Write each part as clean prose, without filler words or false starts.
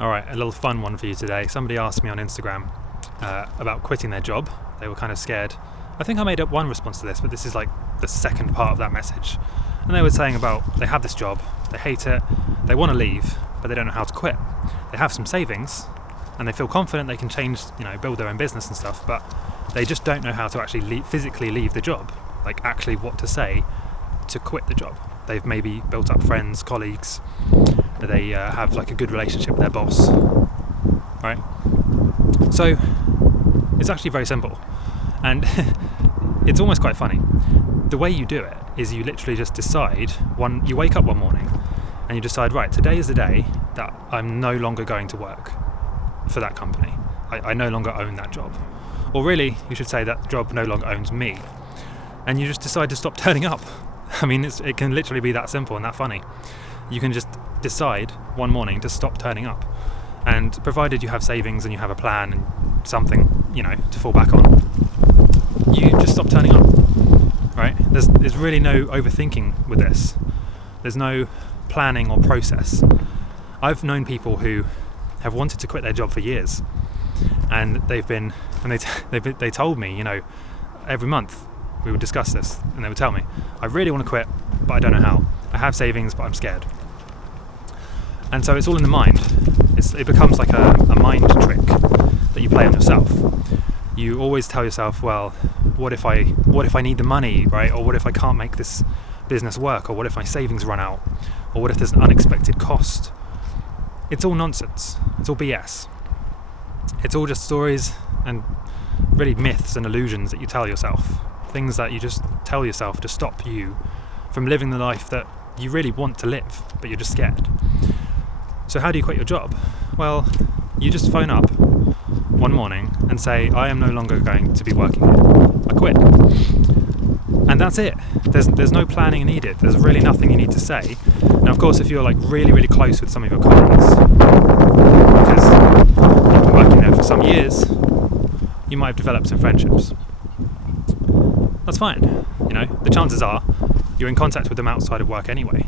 Alright, a little fun one for you today. Somebody asked me on Instagram about quitting their job. They were kind of scared. I think I made up one response to this, but this is like the second part of that message. And they were saying about they have this job, they hate it, they want to leave, but they don't know how to quit. They have some savings and they feel confident they can change, build their own business and stuff, but they just don't know how to actually physically leave the job, like actually what to say to quit the job. They've maybe built up friends, colleagues, they have like a good relationship with their boss, right? So it's actually very simple, and it's almost quite funny. The way you do it is you literally just decide, you wake up one morning and you decide, right, today is the day that I'm no longer going to work for that company. I no longer own that job. Or really, you should say that job no longer owns me. And you just decide to stop turning up. I mean, it can literally be that simple and that funny. You can just decide one morning to stop turning up. And provided you have savings and you have a plan and something, to fall back on, you just stop turning up, right? There's really no overthinking with this. There's no planning or process. I've known people who have wanted to quit their job for years, and they told me, every month we would discuss this, and they would tell me, I really want to quit, but I don't know how. I have savings, but I'm scared. And so it's all in the mind. It becomes like a mind trick that you play on yourself. You always tell yourself, well, what if I need the money, right? Or what if I can't make this business work? Or what if my savings run out? Or what if there's an unexpected cost? It's all nonsense. It's all BS. It's all just stories and really myths and illusions that you tell yourself. Things that you just tell yourself to stop you from living the life that you really want to live, but you're just scared. So how do you quit your job? Well, you just phone up one morning and say, I am no longer going to be working here. I quit. And that's it. There's no planning needed. There's really nothing you need to say. Now, of course, if you're like really, really close with some of your colleagues, because you've been working there for some years, you might have developed some friendships. That's fine. The chances are you're in contact with them outside of work anyway.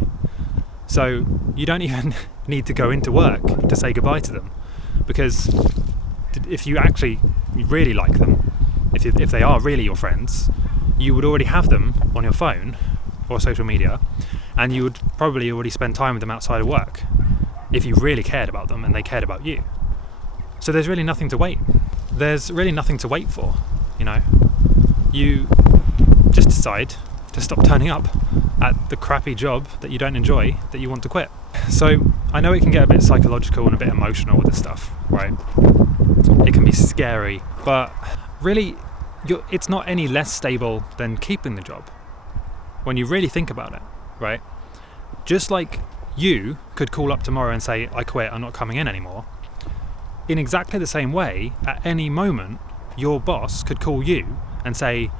So you don't even need to go into work to say goodbye to them, because if you actually really like them, if they are really your friends, you would already have them on your phone or social media, and you would probably already spend time with them outside of work if you really cared about them and they cared about you. So there's really nothing to wait. There's really nothing to wait for, You just decide to stop turning up at the crappy job that you don't enjoy, that you want to quit. So I know it can get a bit psychological and a bit emotional with this stuff, right? It can be scary, but really it's not any less stable than keeping the job when you really think about it, right? Just like you could call up tomorrow and say, I quit, I'm not coming in anymore. In exactly the same way, at any moment, your boss could call you and say,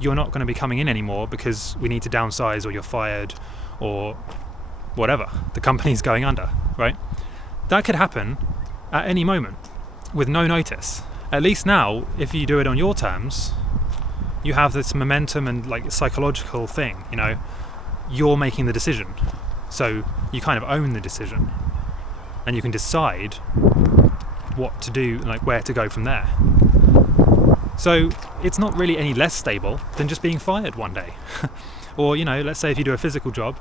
you're not going to be coming in anymore because we need to downsize, or you're fired, or whatever. The company's going under, right? That could happen at any moment with no notice. At least now, if you do it on your terms, you have this momentum and like psychological thing, you're making the decision. So you kind of own the decision, and you can decide what to do, like where to go from there. So it's not really any less stable than just being fired one day. Or, let's say if you do a physical job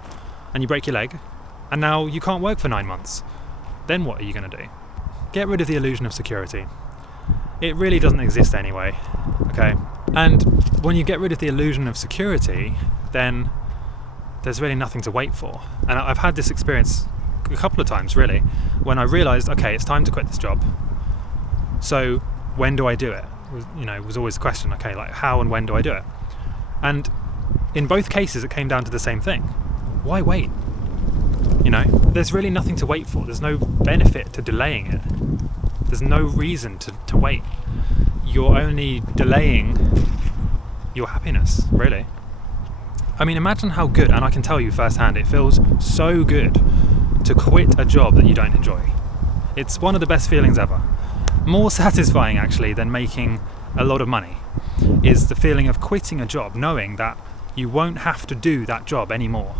and you break your leg and now you can't work for 9 months. Then what are you going to do? Get rid of the illusion of security. It really doesn't exist anyway, okay? And when you get rid of the illusion of security, then there's really nothing to wait for. And I've had this experience a couple of times, really, when I realised, okay, it's time to quit this job. So when do I do it? Was always the question, okay, like how and when do I do it? And in both cases it came down to the same thing. Why wait? There's really nothing to wait for. There's no benefit to delaying it. There's no reason to wait. You're only delaying your happiness, really. I mean, imagine how good, and I can tell you firsthand, it feels so good to quit a job that you don't enjoy. It's one of the best feelings ever. More satisfying actually than making a lot of money is the feeling of quitting a job, knowing that you won't have to do that job anymore.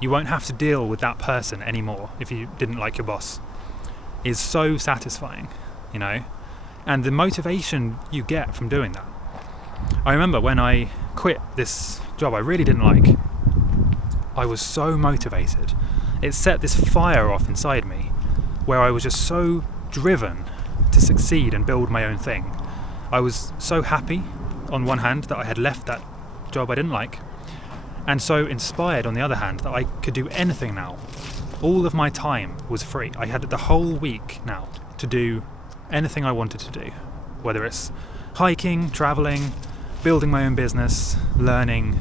You won't have to deal with that person anymore if you didn't like your boss. is so satisfying, you know, and the motivation you get from doing that. I remember when I quit this job I really didn't like, I was so motivated. It set this fire off inside me where I was just so driven to succeed and build my own thing. I was so happy on one hand that I had left that job I didn't like, and so inspired on the other hand that I could do anything now. All of my time was free. I had the whole week now to do anything I wanted to do, whether it's hiking, traveling, building my own business, learning,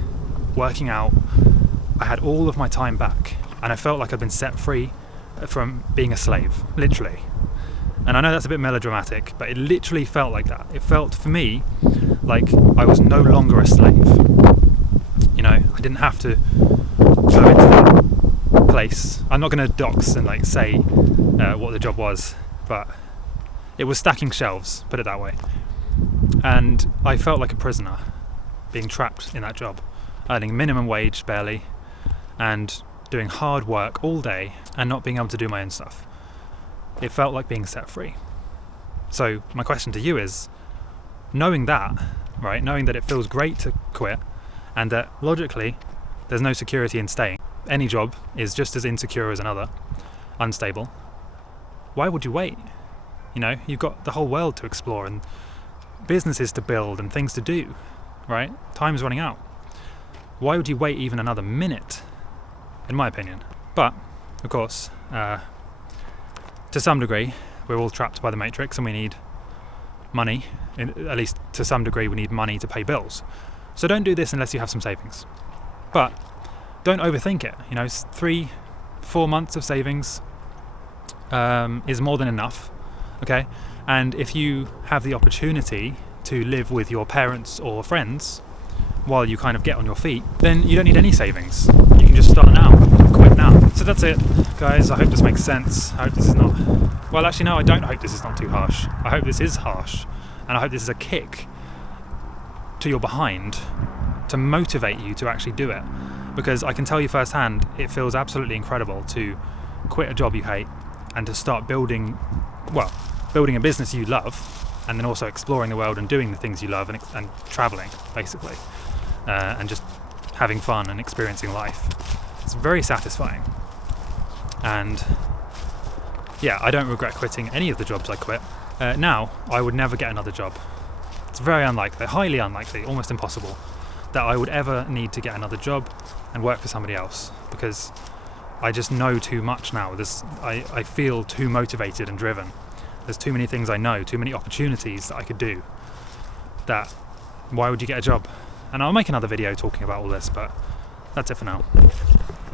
working out. I had all of my time back, and I felt like I'd been set free from being a slave, literally. And I know that's a bit melodramatic, but it literally felt like that. It felt for me like I was no longer a slave. You know, I didn't have to go into that place. I'm not going to dox and like say what the job was, but it was stacking shelves, put it that way. And I felt like a prisoner, being trapped in that job, earning minimum wage barely, and doing hard work all day and not being able to do my own stuff. It felt like being set free. So my question to you is, knowing that, right, knowing that it feels great to quit and that logically there's no security in staying, any job is just as insecure as another, unstable, why would you wait? You know, you've got the whole world to explore and businesses to build and things to do, right? Time's running out. Why would you wait even another minute, in my opinion? But, of course, to some degree, we're all trapped by the matrix and we need money. At least to some degree, we need money to pay bills. So don't do this unless you have some savings. But don't overthink it. You know, 3-4 months of savings is more than enough, okay? And if you have the opportunity to live with your parents or friends while you kind of get on your feet, then you don't need any savings. You can just start now, quit now. So that's it, guys. I hope this makes sense. I hope this is not... Well, actually, no, I don't hope this is not too harsh. I hope this is harsh. And I hope this is a kick to your behind to motivate you to actually do it. Because I can tell you firsthand, it feels absolutely incredible to quit a job you hate and to start building a business you love, and then also exploring the world and doing the things you love and traveling, basically, and just having fun and experiencing life. It's very satisfying. And yeah, I don't regret quitting any of the jobs I quit. Now, I would never get another job. It's very unlikely, highly unlikely, almost impossible, that I would ever need to get another job and work for somebody else, because I just know too much now. I feel too motivated and driven. There's too many things I know, too many opportunities that I could do, that why would you get a job? And I'll make another video talking about all this, but that's it for now.